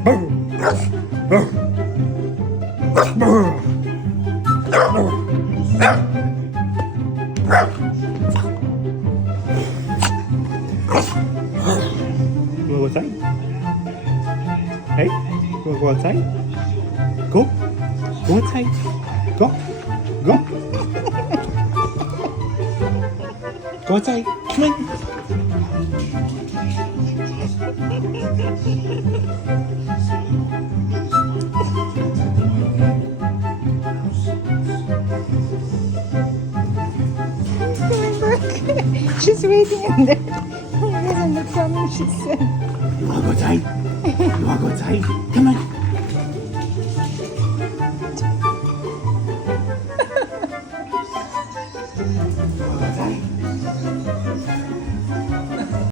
You wanna go outside? Hey, you wanna go outside? Go. Go outside. Go. Go. Go outside. Come on. She's waiting in there. She's coming, she said. You wanna go outside? You wanna go outside? Come on.